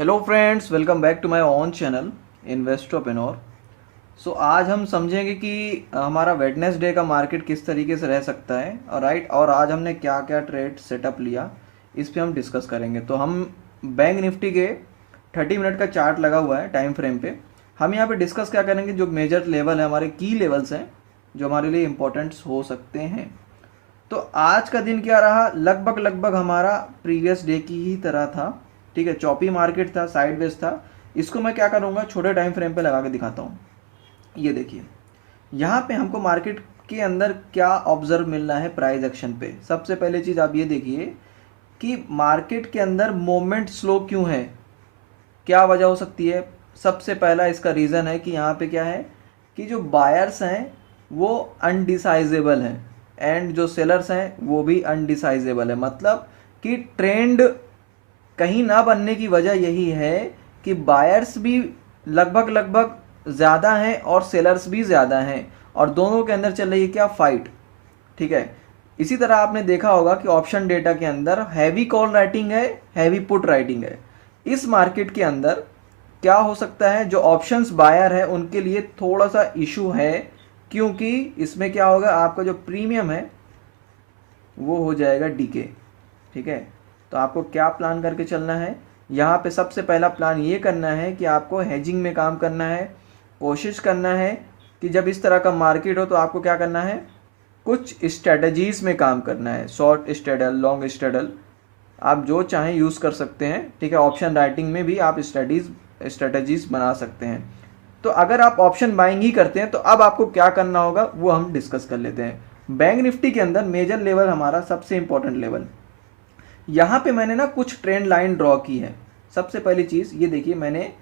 Hello friends, welcome back to my own channel Investorpreneur. So आज हम समझेंगे कि हमारा वेडनेसडे का मार्केट किस तरीके से रह सकता है और राइट, और आज हमने क्या क्या ट्रेड सेटअप लिया इस पे हम डिस्कस करेंगे। तो हम बैंक निफ्टी के 30 मिनट का चार्ट लगा हुआ है टाइम फ्रेम पे। हम यहाँ पे डिस्कस क्या करेंगे, जो मेजर लेवल है, हमारे की लेवल्स हैं जो हमारे लिए इम्पोर्टेंट्स हो सकते हैं। तो आज का दिन क्या रहा, लगभग लगभग हमारा प्रीवियस डे की ही तरह था। ठीक है, चॉपी मार्केट था, साइडवेज था। इसको मैं क्या करूँगा, छोटे टाइम फ्रेम पे लगा के दिखाता हूँ। ये देखिए, यहाँ पे हमको मार्केट के अंदर क्या ऑब्जर्व मिल रहा है प्राइस एक्शन पे। सबसे पहले चीज़ आप ये देखिए कि मार्केट के अंदर मोमेंट स्लो क्यों है, क्या वजह हो सकती है। सबसे पहला इसका रीज़न है कि यहाँ पे क्या है कि जो बायर्स हैं वो अनडिसाइजेबल हैं एंड जो सेलर्स हैं वो भी अनडिसाइजेबल है। मतलब कि ट्रेंड कहीं ना बनने की वजह यही है कि बायर्स भी लगभग लगभग ज़्यादा हैं और सेलर्स भी ज़्यादा हैं और दोनों के अंदर चल रही है क्या, फाइट। ठीक है, इसी तरह आपने देखा होगा कि ऑप्शन डेटा के अंदर हैवी कॉल राइटिंग है, हैवी पुट राइटिंग है। इस मार्केट के अंदर क्या हो सकता है, जो ऑप्शंस बायर है उनके लिए थोड़ा सा इशू है, क्योंकि इसमें क्या होगा, आपका जो प्रीमियम है वो हो जाएगा डीके। ठीक है, तो आपको क्या प्लान करके चलना है, यहाँ पे सबसे पहला प्लान ये करना है कि आपको हेजिंग में काम करना है। कोशिश करना है कि जब इस तरह का मार्केट हो तो आपको क्या करना है, कुछ स्ट्रेटजीज में काम करना है। शॉर्ट स्ट्रेडल, लॉन्ग स्ट्रेडल, आप जो चाहें यूज़ कर सकते हैं। ठीक है, ऑप्शन राइटिंग में भी आप स्ट्रेटजीज बना सकते हैं। तो अगर आप ऑप्शन बाइंग ही करते हैं तो अब आपको क्या करना होगा वो हम डिस्कस कर लेते हैं। बैंक निफ्टी के अंदर मेजर लेवल, हमारा सबसे इंपॉर्टेंट लेवल, यहाँ पे मैंने ना कुछ ट्रेंड लाइन ड्रॉ की है। सबसे पहली चीज़ ये देखिए, मैंने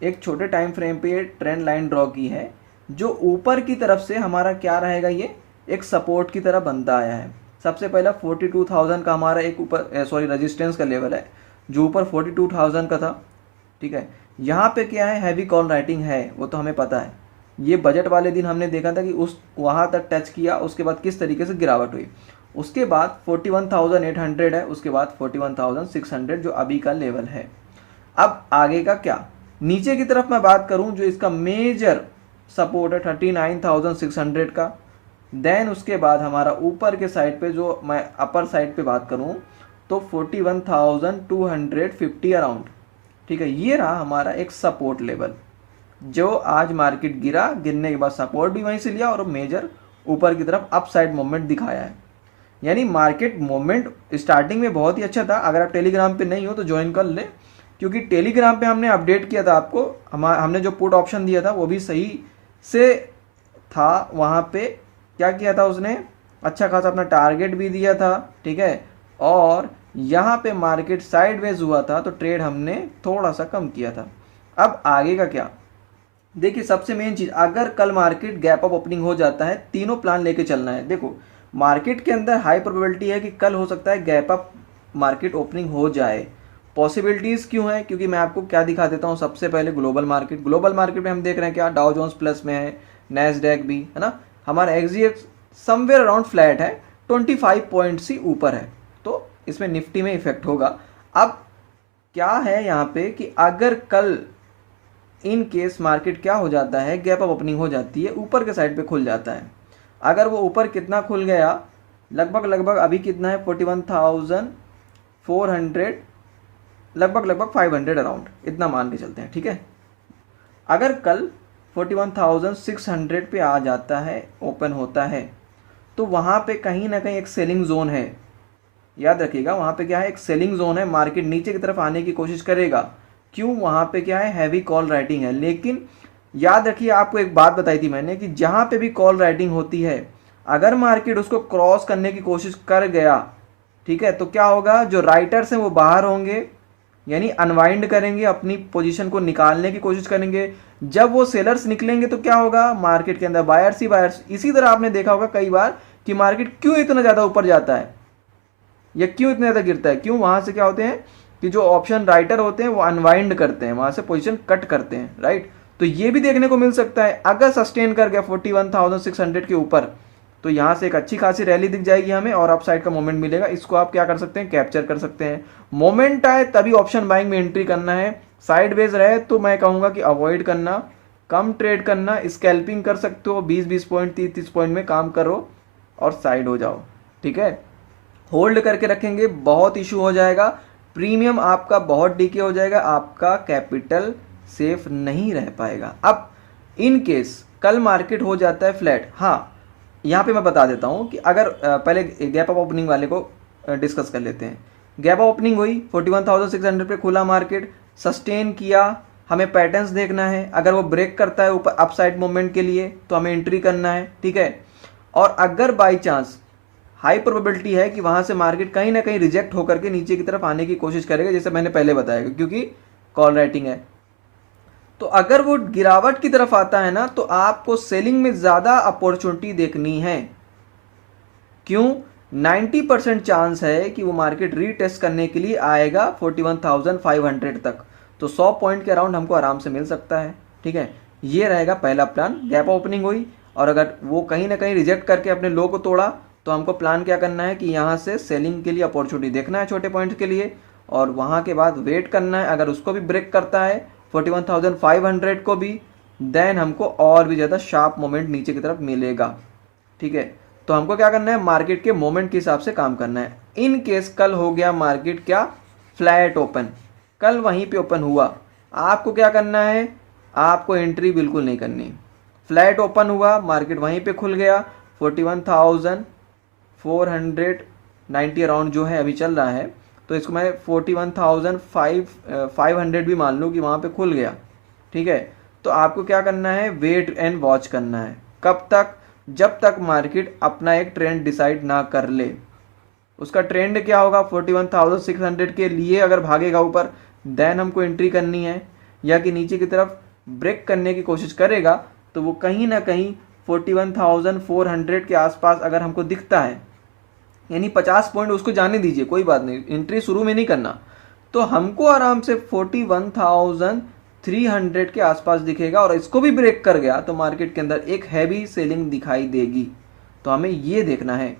एक छोटे टाइम फ्रेम पे ट्रेंड लाइन ड्रॉ की है जो ऊपर की तरफ से हमारा क्या रहेगा, ये एक सपोर्ट की तरह बनता आया है। सबसे पहला 42,000 का हमारा एक ऊपर रेजिस्टेंस का लेवल है जो ऊपर 42,000 का था। ठीक है, यहाँ पे क्या है, हैवी कॉल राइटिंग है, वो तो हमें पता है। ये बजट वाले दिन हमने देखा था कि उस वहाँ तक टच किया, उसके बाद किस तरीके से गिरावट हुई। उसके बाद 41,800 है, उसके बाद 41,600 जो अभी का लेवल है। अब आगे का क्या, नीचे की तरफ मैं बात करूं, जो इसका मेजर सपोर्ट है 39,600 का। देन उसके बाद हमारा ऊपर के साइड पे, जो मैं अपर साइड पे बात करूं तो 41,250 अराउंड। ठीक है, ये रहा हमारा एक सपोर्ट लेवल जो आज मार्केट गिरा, गिरने के बाद सपोर्ट भी वहीं से लिया और मेजर ऊपर की तरफ अपसाइड मूवमेंट दिखाया है। यानी मार्केट मोमेंट स्टार्टिंग में बहुत ही अच्छा था। अगर आप टेलीग्राम पे नहीं हो तो ज्वाइन कर ले, क्योंकि टेलीग्राम पे हमने अपडेट किया था आपको। हमने जो पुट ऑप्शन दिया था वो भी सही से था। वहाँ पे क्या किया था उसने, अच्छा खासा अपना टारगेट भी दिया था। ठीक है, और यहाँ पे मार्केट साइडवेज हुआ था तो ट्रेड हमने थोड़ा सा कम किया था। अब आगे का क्या, देखिए सबसे मेन चीज़, अगर कल मार्केट गैप अप ओपनिंग हो जाता है, तीनों प्लान लेके चलना है। देखो मार्केट के अंदर हाई प्रोबेबिलिटी है कि कल हो सकता है गैप अप मार्केट ओपनिंग हो जाए। पॉसिबिलिटीज़ क्यों है, क्योंकि मैं आपको क्या दिखा देता हूँ। सबसे पहले ग्लोबल मार्केट में हम देख रहे हैं क्या, डाउ जोन्स प्लस में है, नैस्डैक भी है ना, हमारा एक्सजीएक्स समवेयर अराउंड फ्लैट है, 25 पॉइंट्स ही ऊपर है। तो इसमें निफ्टी में इफेक्ट होगा। अब क्या है यहाँ पे कि अगर कल इन केस मार्केट क्या हो जाता है, गैप अप ओपनिंग हो जाती है, ऊपर के साइड पे खुल जाता है। अगर वो ऊपर कितना खुल गया, लगभग लगभग अभी कितना है 41,400, लगभग लगभग 500 अराउंड, इतना मान के चलते हैं। ठीक है, अगर कल 41,600 पे आ जाता है, ओपन होता है, तो वहाँ पे कहीं ना कहीं एक सेलिंग जोन है। याद रखिएगा, वहाँ पे क्या है, एक सेलिंग जोन है। मार्केट नीचे की तरफ आने की कोशिश करेगा, क्यों, वहाँ पे क्या है, हैवी कॉल राइटिंग है। लेकिन याद रखिए, आपको एक बात बताई थी मैंने कि जहाँ पे भी कॉल राइटिंग होती है, अगर मार्केट उसको क्रॉस करने की कोशिश कर गया, ठीक है, तो क्या होगा, जो राइटर्स हैं वो बाहर होंगे, यानी अनवाइंड करेंगे, अपनी पोजीशन को निकालने की कोशिश करेंगे। जब वो सेलर्स निकलेंगे तो क्या होगा, मार्केट के अंदर बायर्स ही बायर्स। इसी तरह आपने देखा होगा कई बार कि मार्केट क्यों इतना ज़्यादा ऊपर जाता है या क्यों इतना ज़्यादा गिरता है, क्यों, वहाँ से क्या होते हैं कि जो ऑप्शन राइटर होते हैं वो अनवाइंड करते हैं, वहाँ से पोजीशन कट करते हैं। राइट, तो ये भी देखने को मिल सकता है। अगर सस्टेन कर गया 41,600 के ऊपर तो यहाँ से एक अच्छी खासी रैली दिख जाएगी हमें और अपसाइड का मोमेंट मिलेगा। इसको आप क्या कर सकते हैं, कैप्चर कर सकते हैं। मोमेंट आए तभी ऑप्शन बाइंग में एंट्री करना है, साइडवेज रहे तो मैं कहूँगा कि अवॉइड करना, कम ट्रेड करना, स्कैल्पिंग कर सकते हो, 20-20 पॉइंट 30-30 पॉइंट में काम करो और साइड हो जाओ, ठीक है। होल्ड करके रखेंगे बहुत इशू हो जाएगा, प्रीमियम आपका बहुत डीके हो जाएगा, आपका कैपिटल सेफ नहीं रह पाएगा। अब इन केस कल मार्केट हो जाता है फ्लैट, हाँ यहाँ पे मैं बता देता हूँ कि अगर पहले गैप अप ओपनिंग वाले को डिस्कस कर लेते हैं। गैप अप ओपनिंग हुई 41,600 पे खुला मार्केट, सस्टेन किया, हमें पैटर्न्स देखना है, अगर वो ब्रेक करता है ऊपर अपसाइड मूवमेंट के लिए तो हमें एंट्री करना है, ठीक है। और अगर बाई चांस हाई प्रोबेबिलिटी है कि वहां से मार्केट कहीं ना कहीं रिजेक्ट होकर के नीचे की तरफ आने की कोशिश करेगा, जैसे मैंने पहले बताया, क्योंकि कॉल राइटिंग है, तो अगर वो गिरावट की तरफ आता है ना तो आपको सेलिंग में ज़्यादा अपॉर्चुनिटी देखनी है। क्यों? 90% चांस है कि वो मार्केट रीटेस्ट करने के लिए आएगा 41,500 तक, तो 100 पॉइंट के अराउंड हमको आराम से मिल सकता है, ठीक है। ये रहेगा पहला प्लान। गैप ओपनिंग हुई और अगर वो कहीं ना कहीं रिजेक्ट करके अपने लो को तोड़ा तो हमको प्लान क्या करना है कि यहाँ से सेलिंग के लिए अपॉर्चुनिटी देखना है छोटे पॉइंट के लिए, और वहाँ के बाद वेट करना है। अगर उसको भी ब्रेक करता है 41,500 को भी, देन हमको और भी ज़्यादा शार्प मोमेंट नीचे की तरफ मिलेगा, ठीक है। तो हमको क्या करना है, मार्केट के मोमेंट के हिसाब से काम करना है। इन केस कल हो गया मार्केट क्या, फ्लैट ओपन, कल वहीं पे ओपन हुआ, आपको क्या करना है, आपको एंट्री बिल्कुल नहीं करनी। फ्लैट ओपन हुआ, मार्केट वहीं पे खुल गया 41,490 अराउंड जो है अभी चल रहा है, तो इसको मैं 41,500 भी मान लूँ कि वहाँ पे खुल गया, ठीक है। तो आपको क्या करना है, वेट एंड वॉच करना है। कब तक? जब तक मार्केट अपना एक ट्रेंड डिसाइड ना कर ले। उसका ट्रेंड क्या होगा, 41,600 के लिए अगर भागेगा ऊपर देन हमको एंट्री करनी है, या कि नीचे की तरफ ब्रेक करने की कोशिश करेगा तो वो कहीं ना कहीं 41,400 के आसपास अगर हमको दिखता है, यानी 50 पॉइंट उसको जाने दीजिए, कोई बात नहीं, एंट्री शुरू में नहीं करना, तो हमको आराम से 41,300 के आसपास दिखेगा और इसको भी ब्रेक कर गया तो मार्केट के अंदर एक हैवी सेलिंग दिखाई देगी। तो हमें ये देखना है।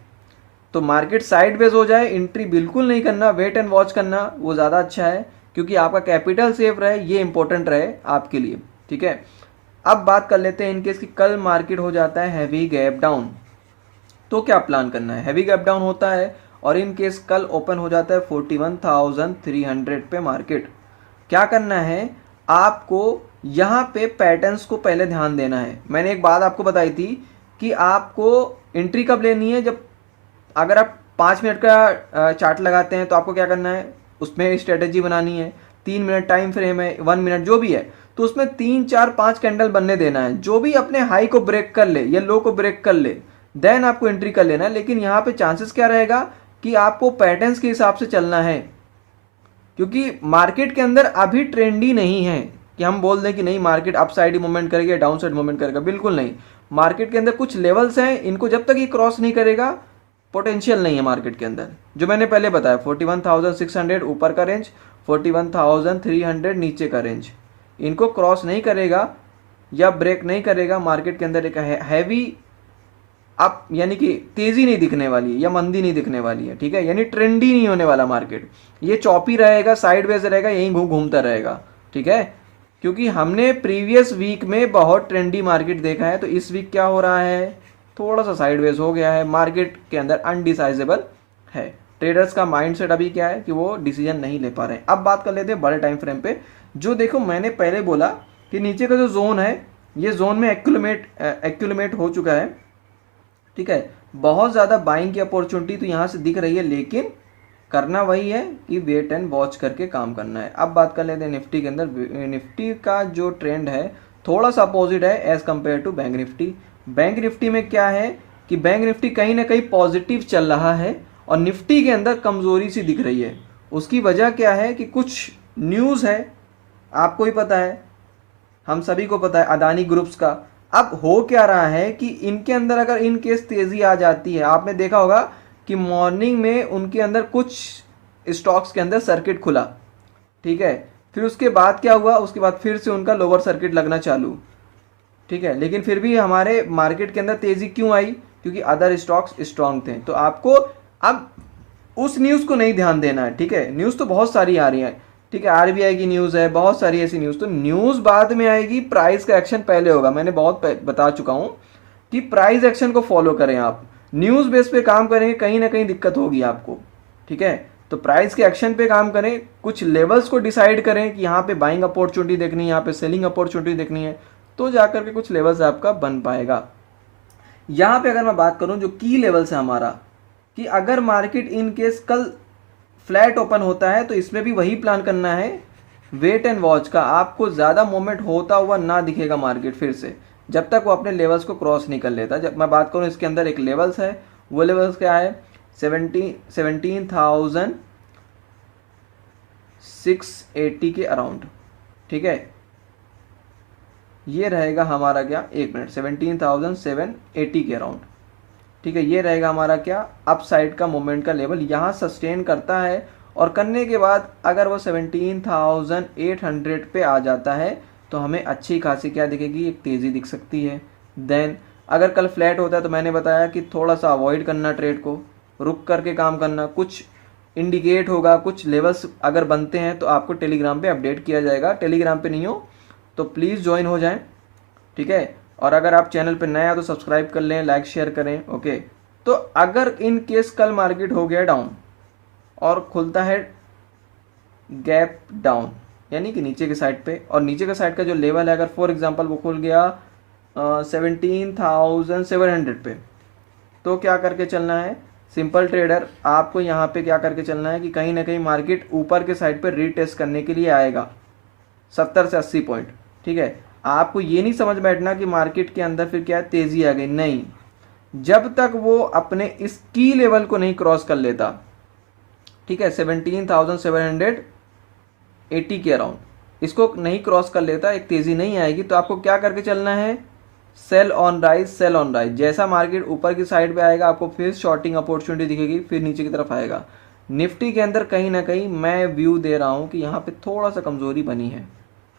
तो मार्केट साइडवेज हो जाए, एंट्री बिल्कुल नहीं करना, वेट एंड वॉच करना, वो ज़्यादा अच्छा है, क्योंकि आपका कैपिटल सेफ रहे, ये इंपॉर्टेंट रहे आपके लिए, ठीक है। अब बात कर लेते हैं इनकेस कि कल मार्केट हो जाता है हैवी गैप डाउन, तो क्या प्लान करना है। हैवी गैप डाउन होता है और इन केस कल ओपन हो जाता है 41,300 पे मार्केट, क्या करना है, आपको यहाँ पे पैटर्न्स को पहले ध्यान देना है। मैंने एक बात आपको बताई थी कि आपको एंट्री कब लेनी है, जब अगर आप 5 मिनट का चार्ट लगाते हैं तो आपको क्या करना है, उसमें स्ट्रेटेजी बनानी है। 3 मिनट टाइम फ्रेम है, 1 मिनट जो भी है, तो उसमें 3 4 5 कैंडल बनने देना है। जो भी अपने हाई को ब्रेक कर ले या लो को ब्रेक कर ले देन आपको एंट्री कर लेना है। लेकिन यहाँ पे चांसेस क्या रहेगा कि आपको पैटर्न्स के हिसाब से चलना है, क्योंकि मार्केट के अंदर अभी ट्रेंडी नहीं है कि हम बोल दें कि नहीं मार्केट अप साइड मूवमेंट करेगा, डाउन साइड मूवमेंट करेगा, बिल्कुल नहीं। मार्केट के अंदर कुछ लेवल्स हैं, इनको जब तक ये क्रॉस नहीं करेगा पोटेंशियल नहीं है मार्केट के अंदर। जो मैंने पहले बताया 41,600 ऊपर का रेंज, 41,300 नीचे का रेंज, इनको क्रॉस नहीं करेगा या ब्रेक नहीं करेगा, मार्केट के अंदर एक हैवी अप यानी कि तेजी नहीं दिखने वाली है या मंदी नहीं दिखने वाली है, ठीक है। यानी ट्रेंडी नहीं होने वाला मार्केट, ये चॉपी रहेगा, साइडवेज रहेगा, यहीं घूमता रहेगा, ठीक है। क्योंकि हमने प्रीवियस वीक में बहुत ट्रेंडी मार्केट देखा है, तो इस वीक क्या हो रहा है, थोड़ा सा साइडवेज हो गया है, मार्केट के अंदर अनडिसाइजेबल है। ट्रेडर्स का माइंडसेट अभी क्या है कि वो डिसीजन नहीं ले पा रहे हैं। अब बात कर लेते हैं बड़े टाइम फ्रेम पे। जो देखो मैंने पहले बोला कि नीचे का जो जोन है, ये जोन में एक्यूमुलेट हो चुका है, ठीक है। बहुत ज़्यादा बाइंग की अपॉर्चुनिटी तो यहाँ से दिख रही है, लेकिन करना वही है कि वेट एंड वॉच करके काम करना है। अब बात कर लेते हैं निफ्टी के अंदर। निफ्टी का जो ट्रेंड है थोड़ा सा अपोजिट है as compared to bank Nifty. Bank Nifty में क्या है कि बैंक निफ्टी कहीं ना कहीं पॉजिटिव चल रहा है और निफ्टी के अंदर कमज़ोरी सी दिख रही है। उसकी वजह क्या है कि कुछ न्यूज़ है, आपको ही पता है, हम सभी को पता है, अदानी ग्रुप्स का। अब हो क्या रहा है कि इनके अंदर अगर इन केस तेज़ी आ जाती है, आपने देखा होगा कि मॉर्निंग में उनके अंदर कुछ स्टॉक्स के अंदर सर्किट खुला, ठीक है। फिर उसके बाद क्या हुआ, उसके बाद फिर से उनका लोअर सर्किट लगना चालू, ठीक है। लेकिन फिर भी हमारे मार्केट के अंदर तेज़ी क्यों आई, क्योंकि अदर स्टॉक्स स्ट्रांग थे। तो आपको अब उस न्यूज़ को नहीं ध्यान देना है, ठीक है। न्यूज़ तो बहुत सारी आ रही है, ठीक है, आरबीआई की न्यूज़ है, बहुत सारी ऐसी न्यूज़। तो न्यूज़ बाद में आएगी, प्राइस का एक्शन पहले होगा। मैंने बहुत बता चुका हूँ कि प्राइस एक्शन को फॉलो करें आप। न्यूज़ बेस पे काम करेंगे कहीं ना कहीं दिक्कत होगी आपको। ठीक है, तो प्राइस के एक्शन पे काम करें, कुछ लेवल्स को डिसाइड करें कि यहाँ पे बाइंग अपॉर्चुनिटी देखनी है, यहाँ पे सेलिंग अपॉर्चुनिटी देखनी है, तो जाकर के कुछ लेवल्स आपका बन पाएगा। यहाँ पे अगर मैं बात करूँ जो की लेवल्स है हमारा, कि अगर मार्केट इन केस कल फ्लैट ओपन होता है तो इसमें भी वही प्लान करना है, वेट एंड वॉच का। आपको ज़्यादा मूवमेंट होता हुआ ना दिखेगा मार्केट फिर से, जब तक वो अपने लेवल्स को क्रॉस नहीं कर लेता। जब मैं बात करूँ इसके अंदर एक लेवल्स है, वो लेवल्स क्या है, 17,680 के अराउंड। ठीक है, ये रहेगा हमारा क्या, एक मिनट, 17,780 के अराउंड। ठीक है, ये रहेगा हमारा क्या, अप साइड का मूवमेंट का लेवल। यहाँ सस्टेन करता है और करने के बाद अगर वो 17,800 पे आ जाता है तो हमें अच्छी खासी क्या दिखेगी, एक तेज़ी दिख सकती है। देन अगर कल फ्लैट होता है तो मैंने बताया कि थोड़ा सा अवॉइड करना ट्रेड को, रुक करके काम करना। कुछ इंडिकेट होगा, कुछ लेवल्स अगर बनते हैं तो आपको टेलीग्राम पे अपडेट किया जाएगा। टेलीग्राम पे नहीं हो तो प्लीज़ ज्वाइन हो जाएं। ठीक है, और अगर आप चैनल पे नए हैं तो सब्सक्राइब कर लें, लाइक शेयर करें। ओके, तो अगर इन केस कल मार्केट हो गया डाउन और खुलता है गैप डाउन, यानी कि नीचे के साइड पे, और नीचे के साइड का जो लेवल है अगर फॉर एग्जांपल वो खुल गया 17,700 पे, तो क्या करके चलना है सिंपल ट्रेडर, आपको यहाँ पे क्या करके चलना है कि कहीं ना कहीं मार्केट ऊपर के साइड पे रीटेस्ट करने के लिए आएगा 70 से 80 पॉइंट। ठीक है, आपको ये नहीं समझ बैठना कि मार्केट के अंदर फिर क्या तेज़ी आ गई, नहीं। जब तक वो अपने इस की लेवल को नहीं क्रॉस कर लेता, ठीक है, 17,780 के अराउंड, इसको नहीं क्रॉस कर लेता, एक तेज़ी नहीं आएगी। तो आपको क्या करके चलना है, sell on rise, sell on rise. जैसा मार्केट ऊपर की साइड पे आएगा आपको फिर शॉर्टिंग अपॉर्चुनिटी दिखेगी, फिर नीचे की तरफ आएगा। निफ्टी के अंदर कहीं ना कहीं मैं व्यू दे रहा हूँ कि यहाँ पे थोड़ा सा कमज़ोरी बनी है।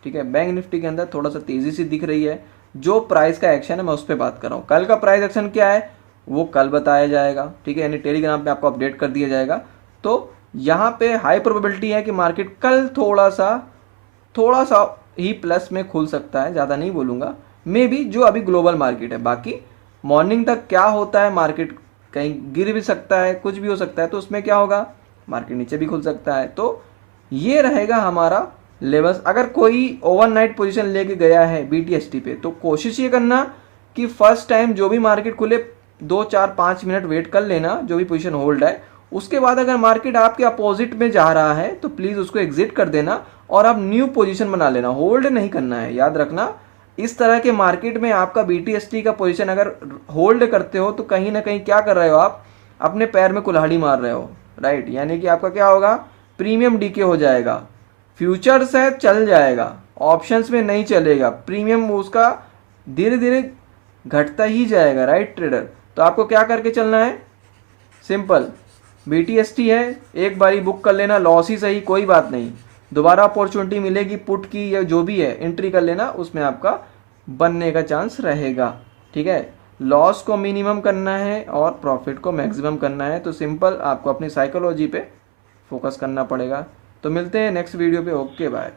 ठीक है, बैंक निफ्टी के अंदर थोड़ा सा तेज़ी सी दिख रही है। जो प्राइस का एक्शन है मैं उस पर बात कर रहा हूँ। कल का प्राइस एक्शन क्या है वो कल बताया जाएगा। ठीक है, यानी टेलीग्राम पे आपको अपडेट कर दिया जाएगा। तो यहाँ पे हाई प्रोबेबिलिटी है कि मार्केट कल थोड़ा सा ही प्लस में खुल सकता है, ज़्यादा नहीं बोलूँगा, मे बी, जो अभी ग्लोबल मार्केट है। बाकी मॉर्निंग तक क्या होता है, मार्केट कहीं गिर भी सकता है, कुछ भी हो सकता है, तो उसमें क्या होगा, मार्केट नीचे भी खुल सकता है। तो ये रहेगा हमारा लेवल्स। अगर कोई ओवरनाइट पोजीशन लेके गया है BTST पे तो कोशिश ये करना कि फर्स्ट टाइम जो भी मार्केट खुले 2 4 5 मिनट वेट कर लेना, जो भी पोजीशन होल्ड है। उसके बाद अगर मार्केट आपके अपोजिट में जा रहा है तो प्लीज़ उसको एग्जिट कर देना और आप न्यू पोजीशन बना लेना, होल्ड नहीं करना है। याद रखना, इस तरह के मार्केट में आपका BTST का पोजीशन अगर होल्ड करते हो तो कहीं ना कहीं क्या कर रहे हो, आप अपने पैर में कुल्हाड़ी मार रहे हो। राइट, यानी कि आपका क्या होगा, प्रीमियम डीके हो जाएगा। फ्यूचर्स है चल जाएगा, ऑप्शंस में नहीं चलेगा, प्रीमियम उसका धीरे धीरे घटता ही जाएगा। राइट ट्रेडर, तो आपको क्या करके चलना है, सिंपल, BTST है, एक बारी बुक कर लेना, लॉस ही सही कोई बात नहीं, दोबारा अपॉर्चुनिटी मिलेगी पुट की या जो भी है, एंट्री कर लेना, उसमें आपका बनने का चांस रहेगा। ठीक है, लॉस को मिनिमम करना है और प्रॉफिट को मैक्सिमम करना है। तो सिंपल आपको अपनी साइकोलॉजी पे फोकस करना पड़ेगा। तो मिलते हैं नेक्स्ट वीडियो पे। Okay bye.